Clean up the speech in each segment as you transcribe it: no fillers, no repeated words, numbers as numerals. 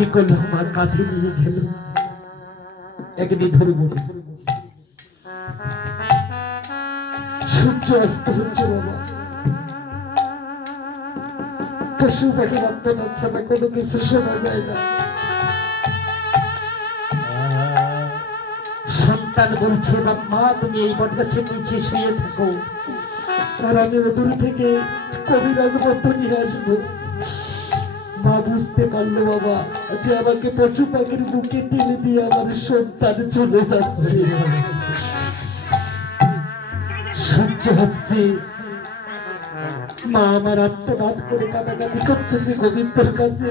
কি করলো মা, কাঁধে নিয়ে গেল একদিন ধরে বলে। সূর্য অস্ত হচ্ছে বাবা, পশু পাখি আত্মনাদ ছাড়া কোনো কিছু শোনা যায় না। সন্তান বলছে মা তুমি এই বট গাছের নিচে শুয়ে থাকো, আর আমি ওদূর থেকে কবিরাজ মতো নিয়ে আসবো। মা বুঝতে পারলো বাবা যে আমাকে পশু পাখির বুকে টেনে দিয়ে আমার সন্তান চলে যাচ্ছে। সহ্য হচ্ছে, মা আমার আত্মনাদ করে কাটাকাটি করতেছে গোবিন্দর কাছে।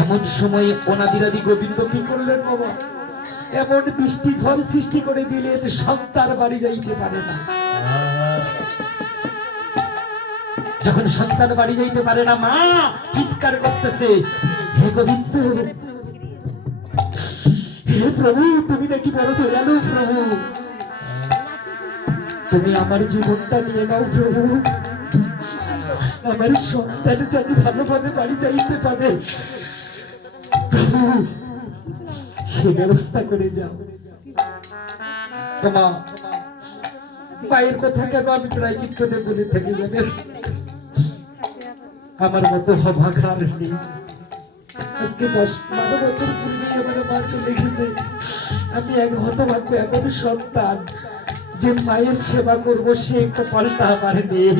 এমন সময় অনাদিরাদি গোবিন্দ কি করলেন বাবা, এমন বৃষ্টি ঝড় সৃষ্টি করে দিলেন সন্তান বাড়ি যাইতে পারে না। যখন সন্তান বাড়ি যাইতে পারে না, মা চিৎকার করতেছে, হে গোবিন্দ, হে প্রভু, তুমি নাকি বড় দয়ালু প্রভু, তুমি আমার জীবনটা নিয়ে নাও প্রভু, আমার সন্তান জানি ভালোভাবে বাড়ি যাইতে পারে প্রভু, সে ব্যবস্থা করে যাও। তোমা মায়ের কথা কেন আমি প্রায় কীর্তনে বলে থাকি জানেন, আমার মতো হবাখার নেই। আজকে 10-12 বছর পূর্বে আমার মা চলে গেছে। আমি এক হতভাগ্য এমন সন্তান যে মায়ের সেবা করব সে কপালটা আমার নেই।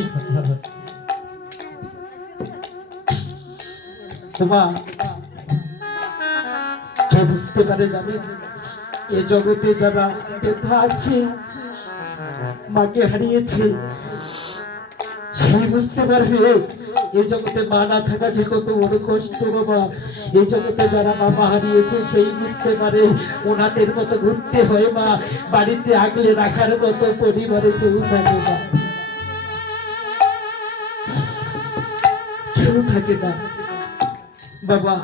তোমা কে বুঝতে পারে জানেন, এ জগতে যারা ব্যথা আছে, মাকে হারিয়েছে, সেই বুঝতে পারবে এই জগতে মা না থাকা যে কত বড় কষ্ট বাবা। এই জগতে যারা বাবা হারিয়েছে সেই বুঝতে পারে ওনাদের মতো ঘুরতে হয় মা, বাড়িতে আগলে রাখার মতো পরিবারে কেউ থাকে না, কেউ থাকে না বাবা।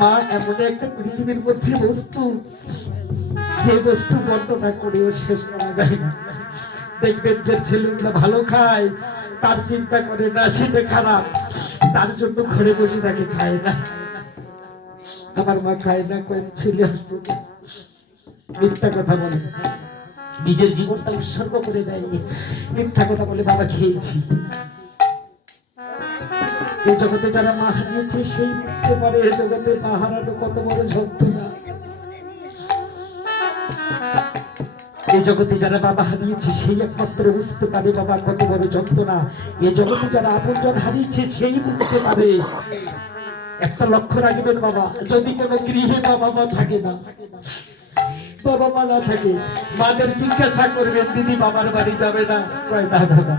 মা এমন একটা পৃথিবীর মধ্যে বস্তু, যে বস্তু বর্ণনা করেও শেষ করা যায় না। দেখবেন যে ছেলেগুলো ভালো খায়, তার চিন্তা করে না সেটা খারাপ, তার জন্য ঘরে বসে থাকে, খায় না। আমার মা খায় না, কয়েক ছেলে আসবে মিথ্যা কথা বলে, নিজের জীবনটা উৎসর্গ করে দেয়, মিথ্যা কথা বলে বাবা খেয়েছি। এই জগতে যারা মা হারিয়েছে সেই বুঝতে পারে এই জগতে মা হারানো কত বড় যন্ত্রণা। এই জগতে যারা বাবা হারিয়েছে সেই একমাত্র বুঝতে পারে বাবা কত বড় যন্ত্রণা। এই জগতে যারা আপনজন হারিয়েছে সেই বুঝতে পারে। একটা লক্ষ্য রাখবেন বাবা, যদি কোনো গৃহে বাবা মা থাকে না, বাবা মা না থাকে, মাদের জিজ্ঞাসা করবেন দিদি বাবার বাড়ি যাবে না, কয় না দাদা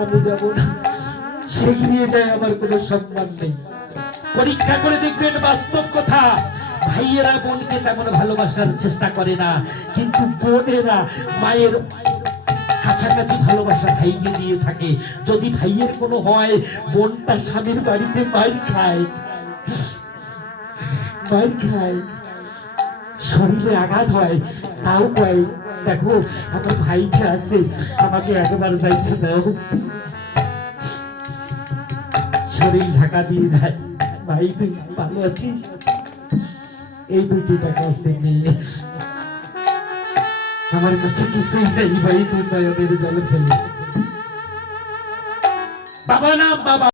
আমি যাব না, সে গৃহে যায় আমার কোনো সম্মান নেই। পরীক্ষা করে দেখবেন বাস্তব কথা, ভাইয়েরা বোনকে তেমন ভালোবাসার চেষ্টা করে না, কিন্তু বোনেরা মায়ের কাছাকাছি ভালোবাসা ভাইকে দিয়ে থাকে। যদি ভাইয়ের কোনো হয়, বোনটা স্বামীর বাড়িতে মার খায়, মার খায়, শরীরে আঘাত হয়, তাও কয় দেখো আমার ভাইটা আছে, আমাকে একবার যাইতে দাও, শরীর ঢাকা দিয়ে যায়, ভাই তুই ভালো আছিস, এই 2 টাকা নিয়ে আমার কাছে কিছুই নেই ভাই, তুই নয়নের জলে ফেলে বাবা না বাবা।